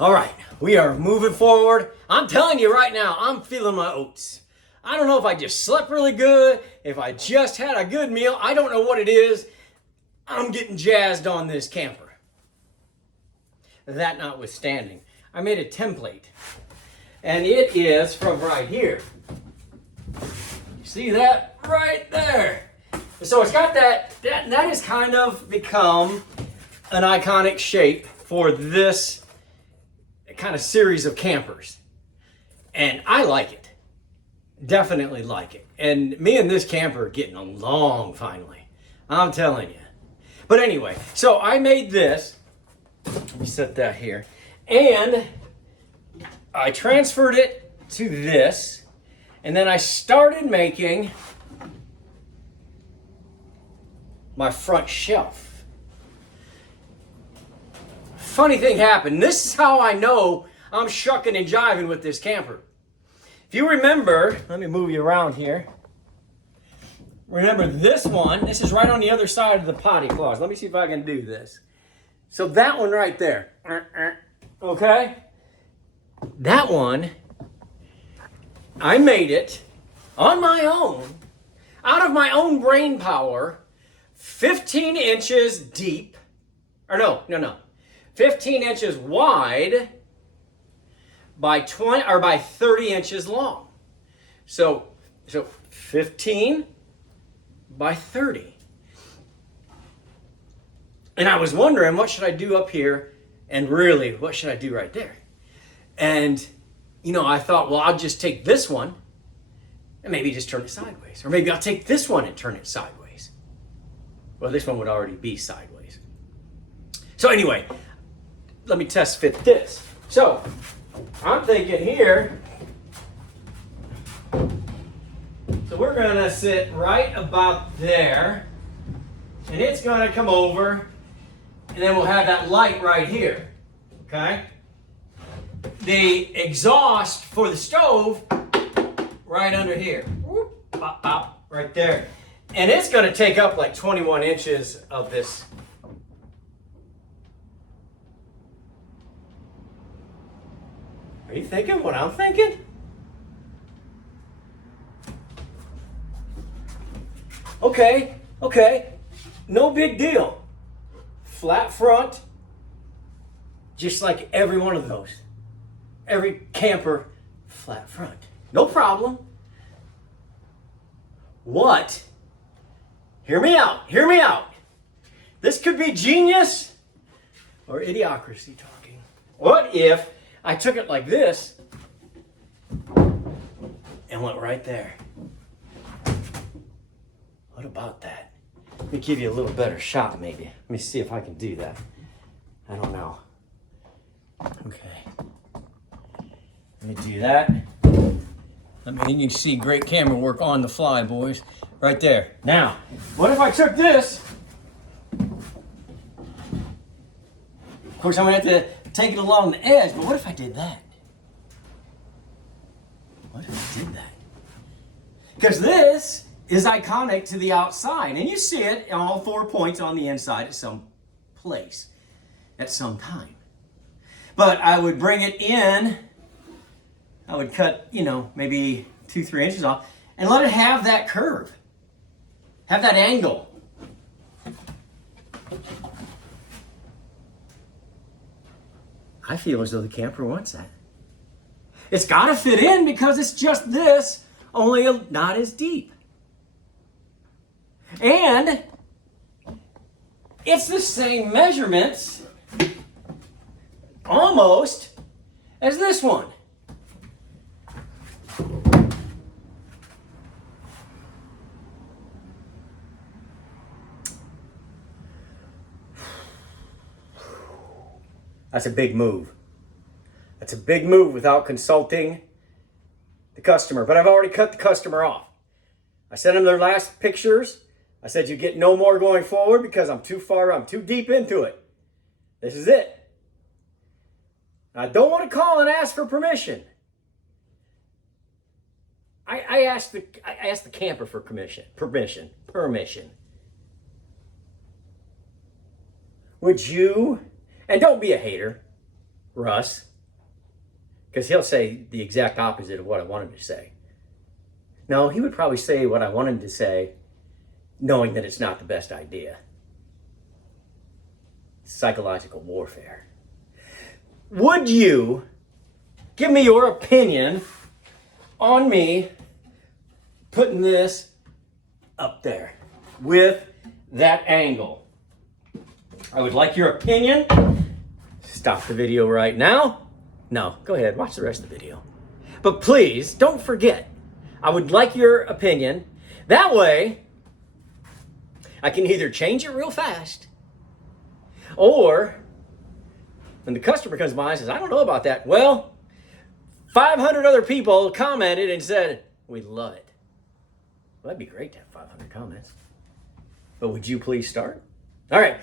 All right, we are moving forward. I'm telling you right now, I'm feeling my oats. I don't know if I just slept really good, if I just had a good meal. I don't know what it is. I'm getting jazzed on this camper. That notwithstanding, I made a template. And it is from right here. You see that right there? So it's got that has kind of become an iconic shape for this kind of series of campers. And I like it. Definitely like it. And me and this camper are getting along finally. I'm telling you. But anyway, so I made this. Let me set that here. And I transferred it to this. And then I started making my front shelf. Funny thing happened. This is how I know I'm shucking and jiving with this camper. If you remember, let me move you around here. Remember this one, this is right on the other side of the potty closet. Let me see if I can do this. So that one right there, okay? That one, I made it on my own, out of my own brain power, 15 inches deep, or no, 15 inches wide by 20 or by 30 inches long. So 15 by 30. And I was wondering, what should I do up here? And really, what should I do right there? And, I thought, well, I'll just take this one and maybe just turn it sideways. Or maybe I'll take this one and turn it sideways. Well, this one would already be sideways. So anyway, let me test fit this. So I'm thinking here, so we're gonna sit right about there, and it's gonna come over, and then we'll have that light right here, okay? The exhaust for the stove right under here, whoop, pop, pop, right there. And it's gonna take up like 21 inches of this. Are you thinking what I'm thinking? Okay, no big deal. Flat front, just like every one of those. Every camper, flat front. No problem. What? Hear me out. This could be genius or idiocracy talking. What if I took it like this and went right there? What about that? Let me give you a little better shot maybe. Let me see if I can do that. I don't know. Okay. Let me do that. You can see great camera work on the fly, boys. Right there. Now, what if I took this? Of course, I'm going to have to take it along the edge, but what if I did that? What if I did that? Because this is iconic to the outside, and you see it on all 4 points on the inside at some place, at some time. But I would bring it in, I would cut, maybe 2-3 inches off, and let it have that curve, have that angle. I feel as though the camper wants that. It's got to fit in because it's just this, only not as deep. And it's the same measurements, almost, as this one. That's a big move. That's a big move without consulting the customer. But I've already cut the customer off. I sent them their last pictures. I said, you get no more going forward because I'm too deep into it. This is it. I don't want to call and ask for permission. I asked the camper for permission. Would you, and don't be a hater, Russ. Because he'll say the exact opposite of what I wanted to say. No, he would probably say what I wanted to say, knowing that it's not the best idea. Psychological warfare. Would you give me your opinion on me putting this up there with that angle? I would like your opinion. Stop the video right now. No, go ahead, watch the rest of the video. But please, don't forget, I would like your opinion. That way, I can either change it real fast, or when the customer comes by and says, I don't know about that. Well, 500 other people commented and said, we love it. Well, that'd be great to have 500 comments. But would you please start? All right.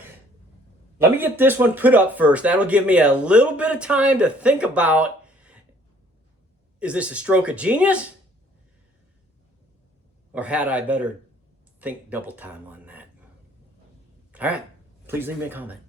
Let me get this one put up first. That'll give me a little bit of time to think about, is this a stroke of genius? Or had I better think double time on that? All right. Please leave me a comment.